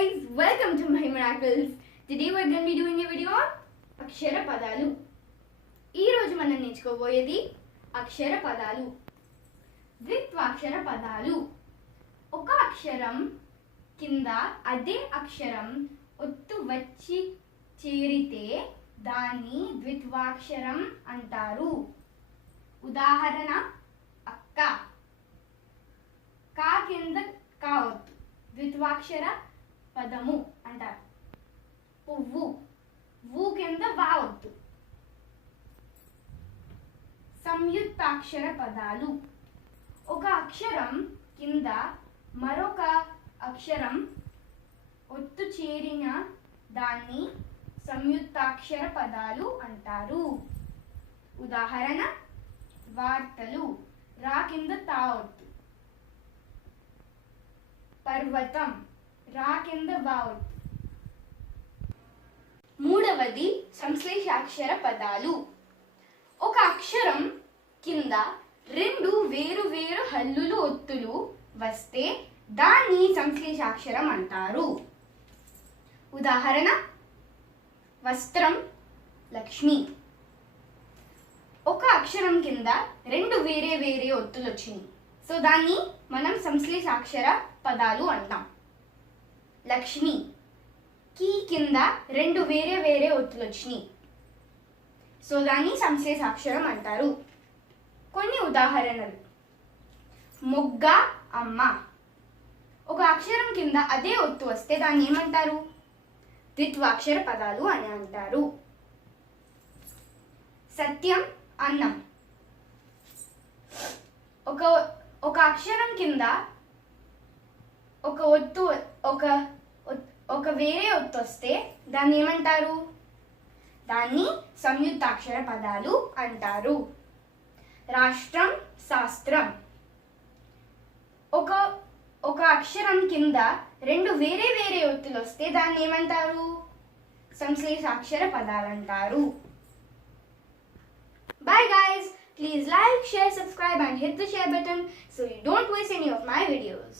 guys, welcome to my miracles. Today we're going to be doing a video on అక్షర పదాలు. ఈ రోజు మనం నేర్చుకోబోయేది అక్షర పదాలు. ద్విత్వాక్షర పదాలు. ఒక అక్షరం కింద అదే అక్షరం ఒత్తు వచ్చి చేరితే దాన్ని ద్విత్వాక్షరం అంటారు. ఉదాహరణ అక్క. కా కింద కా ఒత్తు ద్విత్వాక్షర పదము అంటారు. పువ్వు. వు కింద వా ఒత్తు. సంయుక్తాక్షర పదాలు. ఒక అక్షరం కింద మరొక అక్షరం ఒత్తు చేరిన దాన్ని సంయుక్తాక్షర పదాలు అంటారు. ఉదాహరణ వార్తలు. రా కింద తా ఒత్తు. పర్వతం. రా కింద వా ఒత్తు. మూడవది సంశ్లేషాక్షర పదాలు. ఒక అక్షరం కింద రెండు వేరు వేరు హల్లులు ఒత్తులు వస్తే దాన్ని సంశ్లేషాక్షరం అంటారు. ఉదాహరణ వస్త్రం, లక్ష్మి. ఒక అక్షరం కింద రెండు వేరే వేరే ఒత్తులు వచ్చినాయి, సో దాన్ని మనం సంశ్లేషాక్షర పదాలు అంటాం. లక్ష్మి. కీ కింద రెండు వేరే వేరే ఒత్తులు వచ్చినాయి, సో దాన్ని సంశ్లేషాక్షరం అంటారు. కొన్ని ఉదాహరణలు. మొగ్గ, అమ్మ. ఒక అక్షరం కింద అదే ఒత్తు వస్తే దాన్ని ఏమంటారు? ద్విత్వాక్షర పదాలు అని అంటారు. సత్యం, అన్నం. ఒక అక్షరం కింద ఒక ఒత్తు ఒక వేరే ఒత్తు వస్తే దాన్ని ఏమంటారు? దాన్ని సంయుక్తాక్షర పదాలు అంటారు. రాష్ట్రం, శాస్త్రం. ఒక అక్షరం కింద రెండు వేరే వేరే ఒత్తులు వస్తే దాన్ని ఏమంటారు? సంశ్లేషాక్షర పదాలు అంటారు. Bye guys, please like, share, subscribe and hit the share button so you don't waste any of my videos.